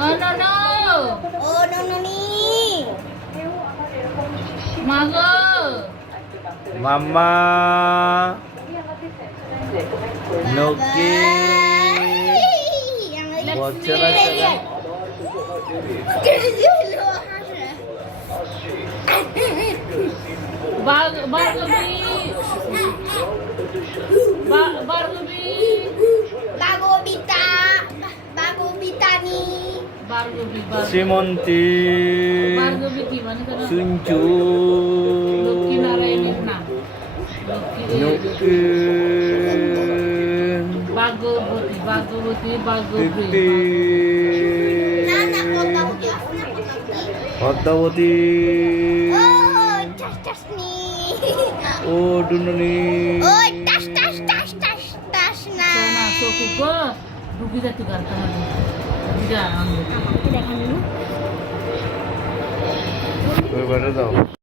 Oh no no. Oh no no ni. Mago. Mama. Noki. বচ্চারা চলে শ্রীমন্তী সুঞ্চু পদ্মাবতী ও ডুনুনি দাও